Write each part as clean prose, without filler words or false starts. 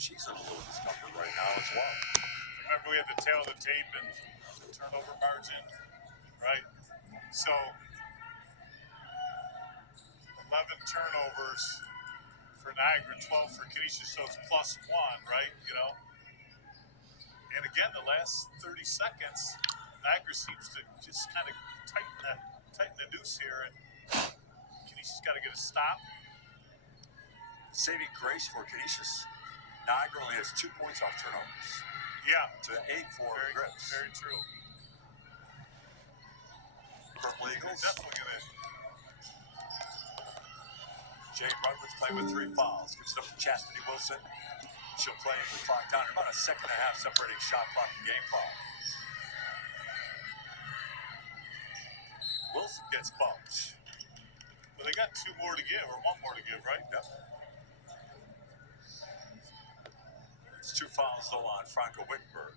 she's in a little discomfort right now as well. Remember, we had the tail of the tape and turnover margin, right? So 11 turnovers for Niagara, 12 for Canisius, so it's +1, right? You know. And again, the last 30 seconds, Niagara seems to just kind of tighten the noose here, and Canisius got to get a stop. Saving grace for Canisius. Niagara only has 2 points off turnovers. Yeah. To 8 for Grips. Very true. Purple Eagles. Definitely going to. Jane Rutledge playing with 3 fouls. Gives it up to Chastity Wilson. She'll play the clock down. About a second and a half separating shot clock and game clock. Wilson gets bumped. Well, they got 2 more to give, or 1 more to give, right? Yep. It's 2 fouls though on Franco Wittenberg.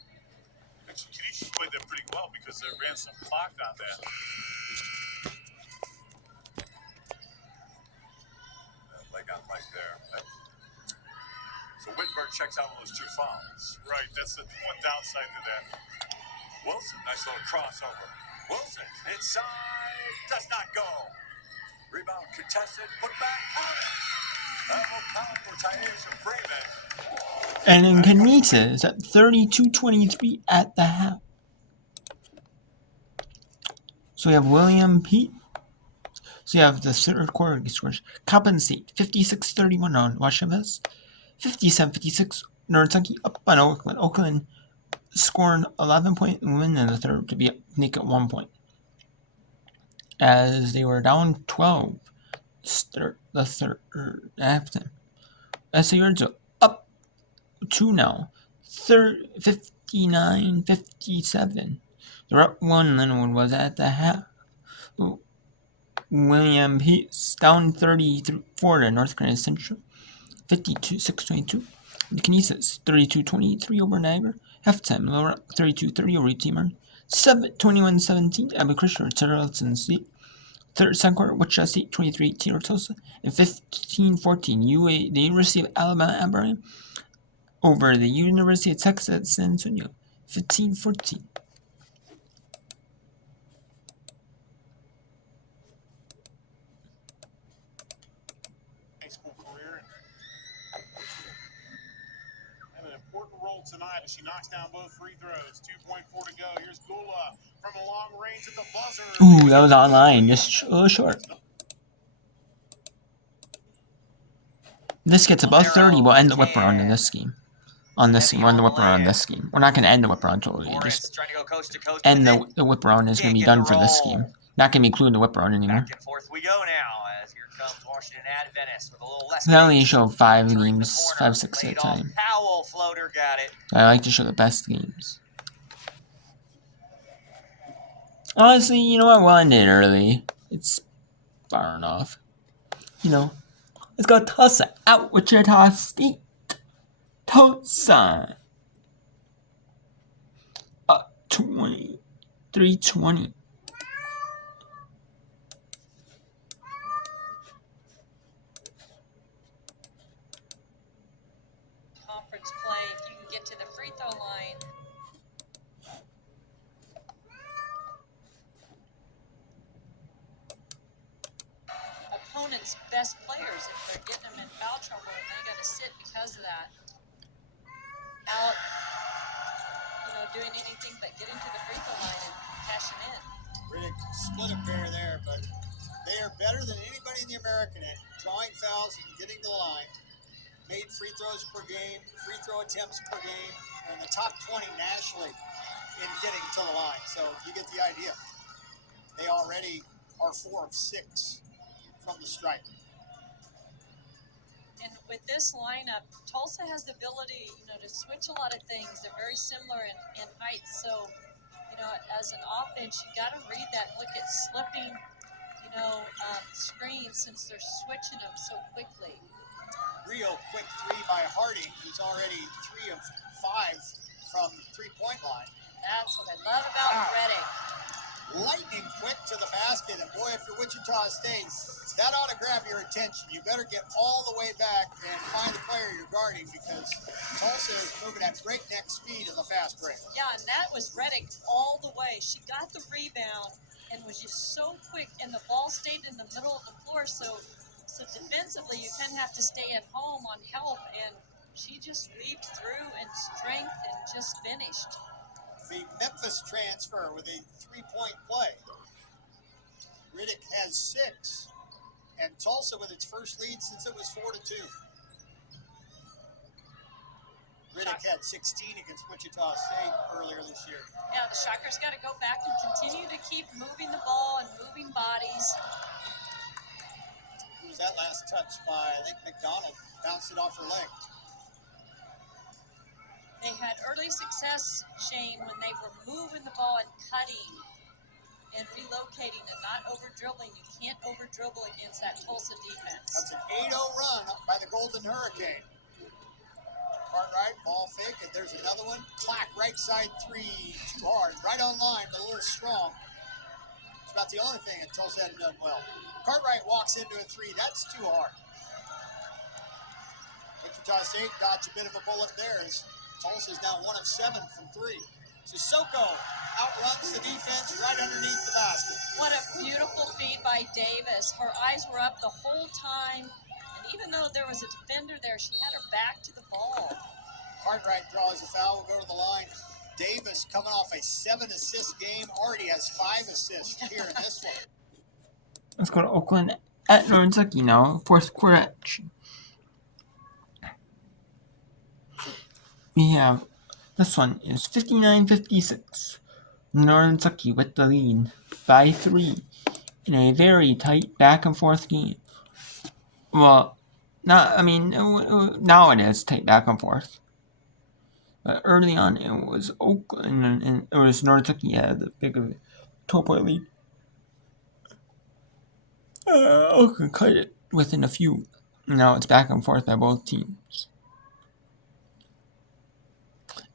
Actually, Canisius played that pretty well because they ran some clock on that. Leg on Mike there. So Wittenberg checks out with those 2 fouls. Right, that's the one downside to that. Wilson, nice little crossover. Wilson, inside, does not go. Rebound contested, put back, count it. Double count for Taisha Freeman. And in Canisius at 32-23 at the half. So we have William Pete. So you have the third quarter scores. Coppin State 56-31 on Washington. 57-56 Northside up on Oakland. Oakland scored 11-point win in the third to make it 1 point. As they were down 12 start the third halftime. SARs up 2 now. 59-57. They're up 1. Linwood was at the half. William Peace down 34 to North Carolina Central. 52-6-22. The Canisius 32-23 over Niagara. Halftime, lower 32-30 over UTMR. 21-17 Abercrombie Tarleton State. Second quarter, Wichita State 23-18 over Tulsa. And 15-14 the University of Alabama at Birmingham over the University of Texas at San Antonio. 15-14. Tonight as she knocks down both free throws. 2.4 to go. Here's Gula from a long range at the buzzer. Ooh, that was online. Just a little short. This gets above 30. We'll end the whip around in this game. On this game, we'll end the whip around this game. We're not going to end the whip around totally. Just end the whip around is going to be done for this game. Not going to be including the whip around anymore. Back and forth we go now as here comes Washington Adventist with a little less. I only show 5 games, 5, 6 at a time. Powell floater got it. I like to show the best games. Honestly, you know what? We'll end it early. It's far enough. You know, let's go Tulsa out Wichita State. Tulsa. 23-20. Play if you can get to the free throw line. Opponent's best players, if they're getting them in foul trouble, and they got to sit because of that. Out, doing anything but getting to the free throw line and cashing in. Riddick split a pair there, but they are better than anybody in the American at drawing fouls and getting to the line. Made free throws per game, free throw attempts per game, and the top 20 nationally in getting to the line. So you get the idea. They already are 4 of 6 from the stripe. And with this lineup, Tulsa has the ability, to switch a lot of things. They're very similar in height. So, as an offense, you got to read that. Look at slipping, screens since they're switching them so quickly. Real quick 3 by Harding, who's already 3 of 5 from the 3-point line. That's what I love about Riddick. Lightning quick to the basket, and boy, if you're Wichita State, that ought to grab your attention. You better get all the way back and find the player you're you're guarding because Tulsa is moving at breakneck speed in the fast break. Yeah, and that was Reddick all the way. She got the rebound and was just so quick, and the ball stayed in the middle of the floor. So defensively, you kind of have to stay at home on help, and she just weaved through in strength and just finished. The Memphis transfer with a three-point play. Riddick has 6, and Tulsa with its first lead since it was 4-2. Riddick had 16 against Wichita State earlier this year. Yeah, the Shockers got to go back and continue to keep moving the ball and moving bodies. Who was that last touch by, I think, McDonald bounced it off her leg. They had early success, Shane, when they were moving the ball and cutting and relocating and not over-dribbling. You can't over-dribble against that Tulsa defense. That's an 8-0 run by the Golden Hurricane. Cartwright, ball fake, and there's another one. Clack, right side 3, too hard. Right on line, but a little strong. It's about the only thing that Tulsa hadn't done well. Cartwright walks into a 3. That's too hard. Wichita State dodged a bit of a bullet there as Tulsa's now 1 of 7 from 3. Sissoko outruns the defense right underneath the basket. What a beautiful feed by Davis. Her eyes were up the whole time. And even though there was a defender there, she had her back to the ball. Cartwright draws a foul, will go to the line. Davis coming off a 7-assist game, already has 5 assists here in this one. Let's go to Oakland at Northern Kentucky now. Fourth quarter action. We have, this one is 59-56. Northern Kentucky with the lead by 3 in a very tight back and forth game. Well, now it is tight back and forth. But early on, it was Oakland and it was Northern Kentucky had the bigger 12-point lead. Oakland cut it within a few. Now it's back and forth by both teams.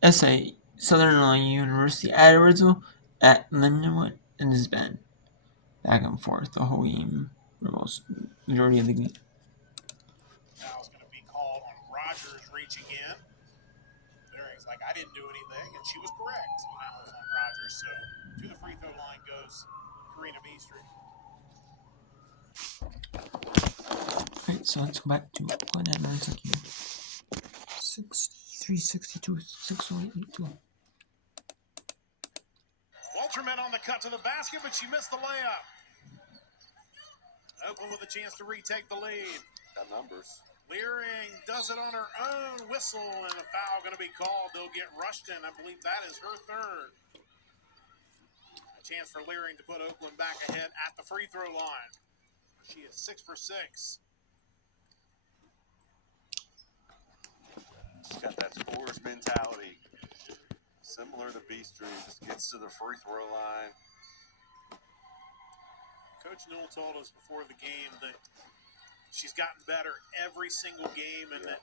SA, Southern Illinois University at Edwardsville at Lindenwood, and has been back and forth the whole game for most majority of the game. Foul's going to be called on Rogers reaching in. There's like, I didn't do anything, and she was correct. That was on Rogers, so to the free throw line goes Karina Beastry. Alright, so let's go back to Oakland at Northern Kentucky. 63-62, 608-82. Walterman on the cut to the basket, but she missed the layup. Oakland with a chance to retake the lead. Got numbers. Leering does it on her own. Whistle and a foul going to be called. They'll get Rushton. I believe that is her third. A chance for Leering to put Oakland back ahead at the free throw line. She is 6 for 6. She's got that scorer's mentality. Similar to Beastry, just gets to the free throw line. Coach Newell told us before the game that she's gotten better every single game, and that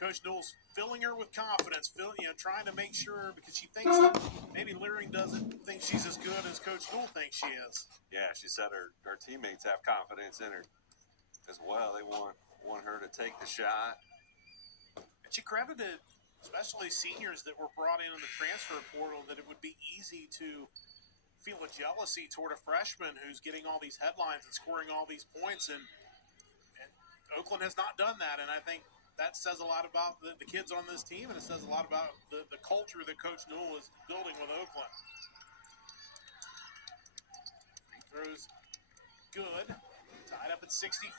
Coach Newell's filling her with confidence, trying to make sure, because she thinks that maybe Leering doesn't think she's as good as Coach Newell thinks she is. Yeah, she said her teammates have confidence in her as well. They want her to take the shot. And she credited, especially seniors that were brought in the transfer portal, that it would be easy to feel a jealousy toward a freshman who's getting all these headlines and scoring all these points. And Oakland has not done that, and I think that says a lot about the kids on this team, and it says a lot about the culture that Coach Newell is building with Oakland. Free throws good. Tied up at 63.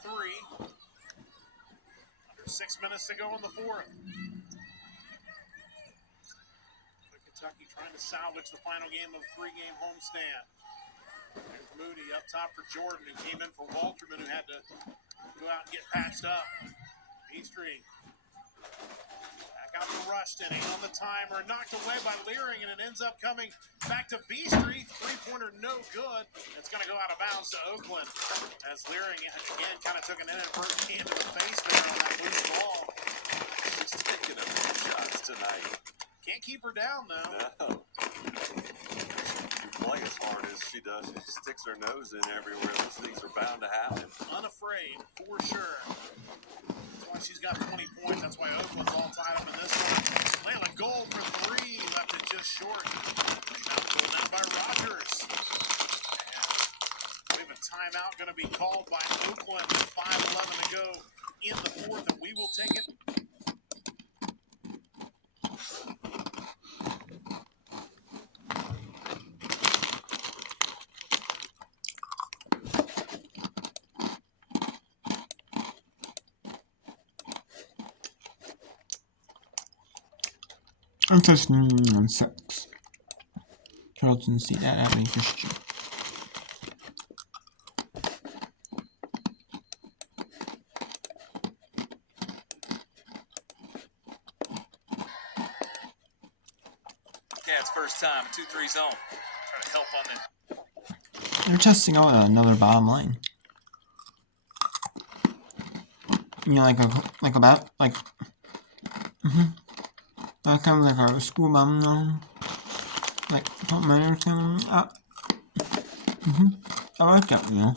Under 6 minutes to go in the fourth. Kentucky trying to salvage the final game of a 3-game homestand. There's Moody up top for Jordan, who came in for Walterman, who had to go out and get patched up. Beastry back out to Rushton, ain't on the timer, knocked away by Leering, and it ends up coming back to Beastry. 3-pointer no good. It's going to go out of bounds to Oakland as Leering again kind of took an inadvertent hand to the face there on that loose ball. She's taking a few shots tonight. Can't keep her down though. No. Play as hard as she does. She sticks her nose in everywhere. Those things are bound to happen. Unafraid, for sure. Well, she's got 20 points. That's why Oakland's all tied up in this one. Layla Gold for three. Left it just short. Rebound pulled down by Rogers. And we have a timeout going to be called by Oakland with 5:11 to go in the fourth, and we will take it. I'm testing on 6. Charlton State at Abilene Christian. Cats first time, 2-3 zone. Trying to help on the. They're testing out another bottom line. You know, like kind of like a school bottom line. Like something kind of. I like that, you know.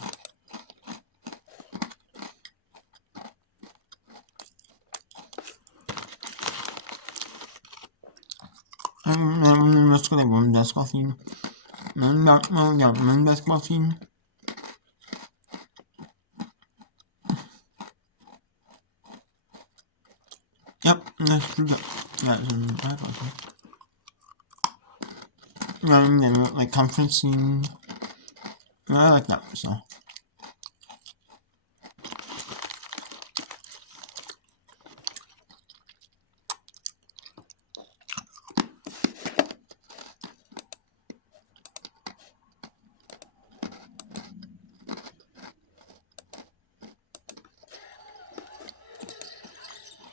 Let's go to women's basketball team. Men's basketball team. Yep, that's true. Yeah, like conference team. I like that, so.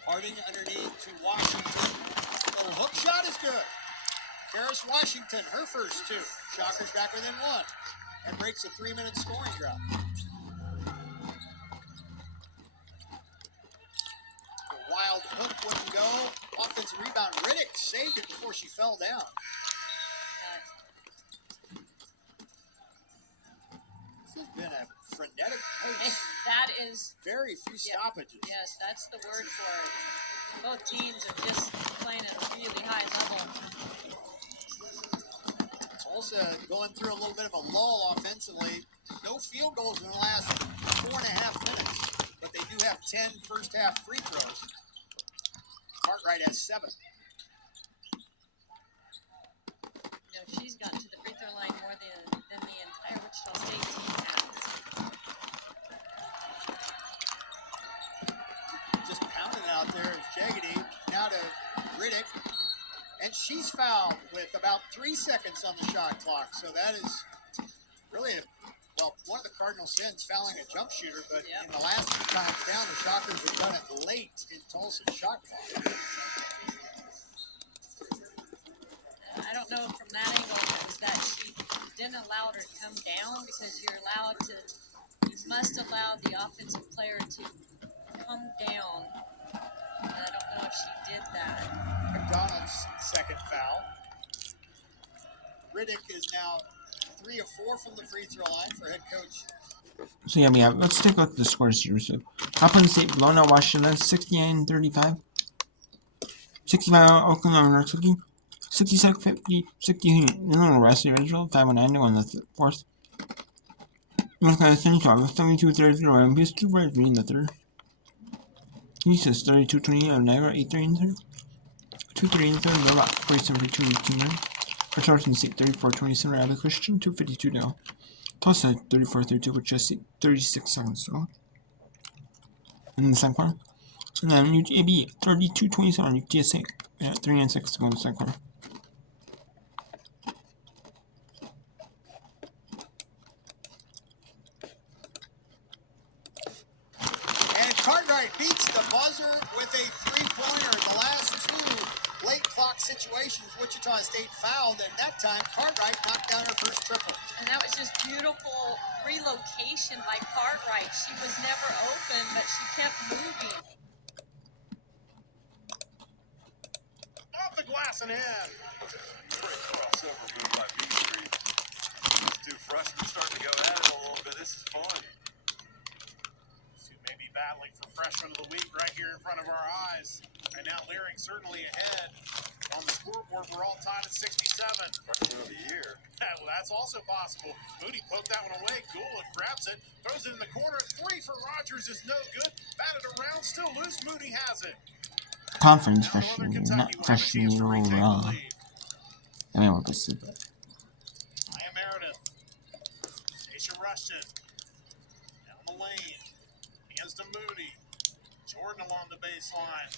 Harding underneath to Washington. Little hook shot is good. Harris Washington, her first two. Shockers back within one. And breaks a 3-minute scoring drought. The wild hook wouldn't go. Offensive rebound. Riddick saved it before she fell down. This has been a frenetic pace. That is Very few stoppages. Yes, that's the word for it. Both teams are just playing at a really high level. Tulsa going through a little bit of a lull offensively. No field goals in the last 4.5 minutes, but they do have 10 first half free throws. Cartwright has 7. You know, she's gotten to the free throw line more than the entire Wichita State team has. Just pounding out there is Jaggedy. Now to Riddick. And she's fouled with about 3 seconds on the shot clock. So that is really, one of the cardinal sins, fouling a jump shooter. But in the last 2 times down, the Shockers have done it late in Tulsa's shot clock. I don't know from that angle if it was that she didn't allow her to come down, because you must allow the offensive player to come down. And I don't know if she did that. McDonald's second foul. Riddick is now 3 of 4 from the free throw line for head coach. So yeah, let's take a look at the scores here. So Appalachian State blown out Washington 69-35. 65 Oklahoma North Cookie. 66-50, 60 Illinois West Original, 5-9 to go in the fourth. North Carolina Central, 72-33, MPS 2-3 in the third. Canisius 32-20, Niagara 8-3 in the third. 2-3 in the third, Robot 47-2-9. Charlton State 34-27, Abilene Christian, 2:52 to go. Tulsa 34-32, with just 36 seconds to go in the second quarter. And then UAB 32-27, UTSA, 3-6 to go in the second quarter. Cartwright beats the buzzer with a 3-pointer. The last 2 late clock situations, Wichita State fouled, and that time Cartwright knocked down her first triple. And that was just beautiful relocation by Cartwright. She was never open, but she kept moving. Off the glass and in. Great crossover move by B Street. These 2 freshmen starting to go at it a little bit. This is fun. These 2 maybe battling for freshman of the week right here in front of our eyes. And now Leering certainly ahead. On the scoreboard, we're all tied at 67. Freshman of the year. Well, that's also possible. Moody poked that one away. Gould grabs it, throws it in the corner. 3 for Rogers is no good. Batted around, still loose. Moody has it. Conference Now Northern freshman year, Kentucky not will have a freshman chance year to retake the overall. lead. I mean, we'll go see that. Maya Meredith. Aisha Rushton. Down the lane. Hands to Moody. Jordan along the baseline.